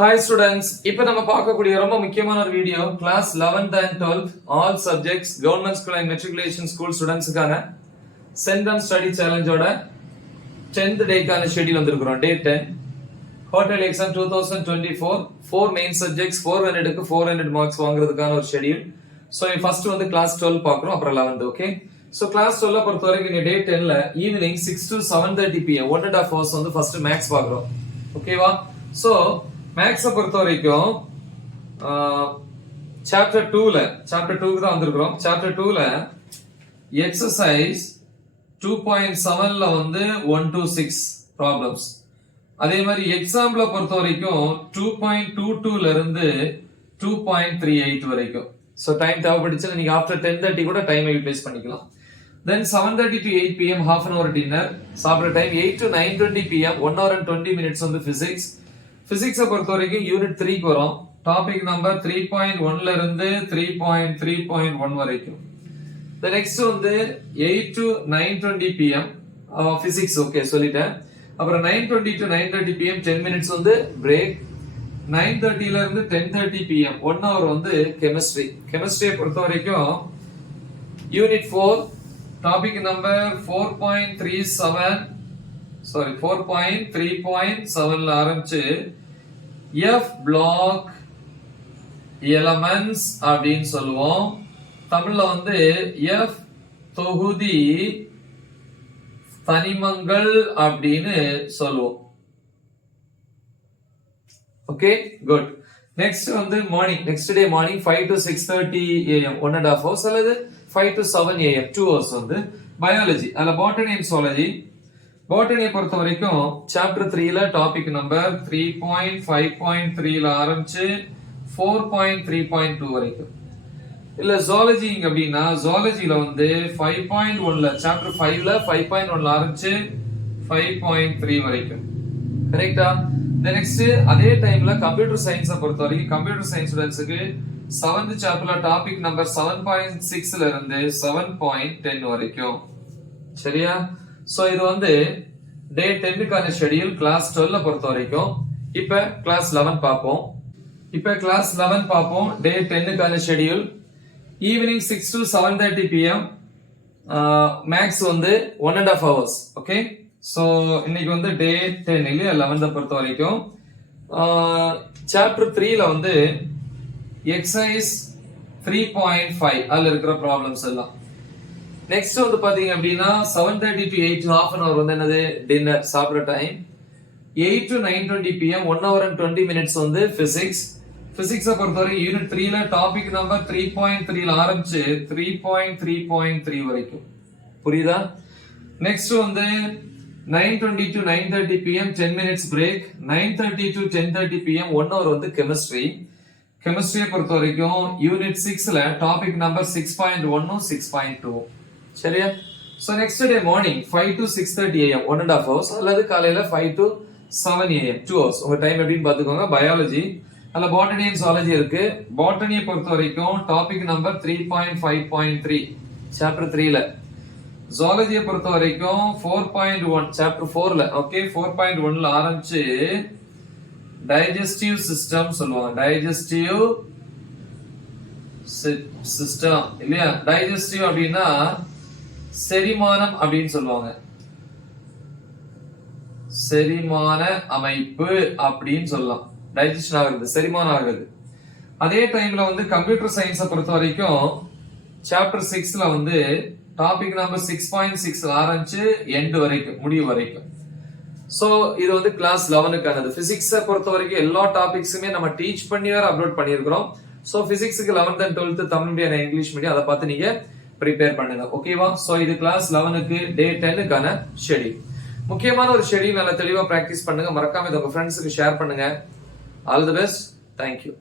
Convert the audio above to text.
Hi students, இப்போ நம்ம பார்க்கக்கூடிய ரொம்ப முக்கியமான ஒரு video class 11th and 12th all subjects government school and matriculation school studentsக்கான send and study challenge ஓட 10th டேக்கான ஷெட்யூல் வந்திருக்கிறோம். டே 10 hotel exam 2024 4 main subjects 400 க்கு 400 marks வாங்குறதுக்கான ஒரு ஷெட்யூல். சோ ஃபர்ஸ்ட் வந்து class 12 பார்க்கறோம், அப்புறம் 11th. ஓகே, சோ class 12 பொறுத்த வரைக்கும் டே 10ல ஈவினிங் 6 to 7:30 pm 1.5 hours வந்து ஃபர்ஸ்ட் மேக்ஸ் பார்க்கறோம். ஓகேவா? சோ மேக்ஸை பொறுத்த வரைக்கும் சாப்டர் 2க்கு தான் வந்திருக்கிறோம். சாப்டர் 2ல எக்ஸசைஸ் 2.7ல வந்து 1 to 6 ப்ராப்ளம்ஸ். அதே மாதிரி எக்ஸாம்பிள பொறுத்த வரைக்கும் 2.22ல இருந்து 2.38 வரைக்கும். சோ டைம் தேவைப்படுச்சு, நீங்க ஆஃப்டர் 10:30 கூட டைமை யூட்டிலைஸ் பண்ணிக்கலாம். Then 7:30 to 8 pm half an hour dinner. சாப்பிட்ற time 8 to 9:20 pm 1 hour and 20 minutes வந்து பிசிக்ஸ். பிசிக்ஸை பொறுத்த வரைக்கும் யூனிட் 3க்கு வரும். டாபிக் நம்பர் 3.1ல இருந்து 3.3.1 வரைக்கும். The next வந்து 8 to 9:20 pm பிசிக்ஸ். ஓகே, சொல்லிட்டேன். அப்புறம் 9:20 to 9:30 pm 10 minutes வந்து பிரேக். 9:30ல இருந்து 10:30 pm 1 hour வந்து கெமிஸ்ட்ரி. கெமிஸ்ட்ரியை பொறுத்த வரைக்கும் யூனிட் 4 டாபிக் நம்பர் 4.3.7ல ஆரம்பிச்சு எஃப் பிளாக் எலமெண்ட்ஸ் அப்படின்னு சொல்லுவோம். தமிழ்ல வந்து எஃப் தொகுதி தனிமங்கள் அப்படின்னு சொல்லுவோம். Okay, good. நெக்ஸ்ட் வந்து morning, next day morning 5 to 6:30 am 1.5 hours அல்லது 5 to 7 am 2 hours வந்து பயாலஜி. அதுல பாட்டனி அண்ட் ஜூவாலஜி. பாட்டனியை பொறுத்த வரைக்கும் சாப்டர் 3ல டாபிக் நம்பர் 3.5.3ல ஆரம்பிச்சு 4.3.2 வரைக்கும். இல்ல ஜூவாலஜி அப்படின்னா ஜூவாலஜில வந்து 5.1ல சாப்டர் 5ல 5.1ல ஆரம்பிச்சு 5.3 வரைக்கும். கரெக்டா? நெக்ஸ்ட் அதே டைம்ல கம்ப்யூட்டர் சயின்ஸை பொறுத்த வரைக்கும் கம்ப்யூட்டர் சயின்ஸ் ஸ்டூடெண்ட்ஸ்க்கு 7th சாப்டர்ல டாபிக் நம்பர் 7.6ல இருந்து 7.10 வரைக்கும். சரியா? சோ இது வந்து டே 10க்கான ஷெட்யூல் கிளாஸ் 12 பொறுத்த வரைக்கும். இப்ப கிளாஸ் 11 பார்ப்போம். டே 10க்கான schedule evening 6 to 7:30 pm max வந்து 1.5 hours. ஓகே, சோ இன்னைக்கு வந்து டே 10 இல்லையா 11 பொறுத்த வரைக்கும். சாப்டர் 3ல வந்து எக்ஸசைஸ் 3.5 அதுல இருக்கிற ப்ராப்ளம்ஸ் எல்லாம். நெக்ஸ்ட் வந்து பாத்தீங்க அப்படின்னா 7:30 to 8 half an hour வந்து என்னது டின்னர் சாப்பிட்ற time. 8 to 9:20 pm 1 hour and 20 minutes வந்து பிசிக்ஸ். பிசிக்ஸை பொறுத்தவரை யூனிட் 3ல டாபிக் நம்பர் 3.3ல ஆரம்பிச்சு 3.3.3 வரைக்கும். புரியுதா? நெக்ஸ்ட் வந்து 9:20 to 9:30 pm 10 minutes break. 9:30 to 10:30 pm 1 hour வந்து கெமிஸ்ட்ரி. கெமிஸ்ட்ரியை பொறுத்த வரைக்கும் யூனிட் 6ல டாபிக் நம்பர் 6.1 6.2. சரியா? So next day morning 5 to 6:30 am 1.5 hours அல்லது காலையில 5 to 7 am 2 hours. உங்க டைம் எப்படின்னு பாத்துக்கோங்க. பயாலஜி அல்ல பாட்டனி அண்ட் ஜூவாலஜி இருக்கு. பாட்டனியை பொறுத்த வரைக்கும் டாபிக் நம்பர் 3.5.3 சாப்டர் 3ல. ஜூவாலஜியை பொறுத்த வரைக்கும் 4.1 சாப்டர் 4ல. ஓகே, 4.1ல ஆரம்பிச்சு டைஜஸ்டிவ் சிஸ்டம் சொல்லுவாங்க. டைஜஸ்டிவ் சிஸ்டம் இல்லையா? டைஜஸ்டிவ் அப்படின்னா செரிமானம் அப்படின்னு சொல்லுவாங்க. செரிமான அமைப்பு அப்படின்னு சொல்லலாம். டைஜஷன் ஆகுறது, செரிமானம் ஆகுறது. அதே டைம்ல வந்து கம்ப்யூட்டர் சயின்ஸை பொறுத்த வரைக்கும் சாப்டர் 6ல வந்து டாபிக் நம்பர் 6.6 ஆரம்பிச்சு எண்ட் வரைக்கும், முடிவு வரைக்கும். சோ இது வந்து கிளாஸ் 11க்கானது. பிசிக்ஸை பொறுத்த வரைக்கும் எல்லா டாபிக்ஸுமே நம்ம டீச் பண்ணி வேற அப்லோட் பண்ணியிருக்கிறோம். சோ பிசிக்ஸுக்கு 11th and 12th Tamil medium English medium அதை பார்த்து நீங்க ப்ரிப்பேர் பண்ணுங்க. ஓகேவா? சோ இது கிளாஸ் 11க்கு டே 10க்கான ஷெட்யூல். முக்கியமான ஒரு ஷெட்யூல், நல்லா தெளிவா பிராக்டிஸ் பண்ணுங்க. மறக்காம இதை உங்க ஃப்ரெண்ட்ஸுக்கு ஷேர் பண்ணுங்க. All the best. தேங்க்யூ.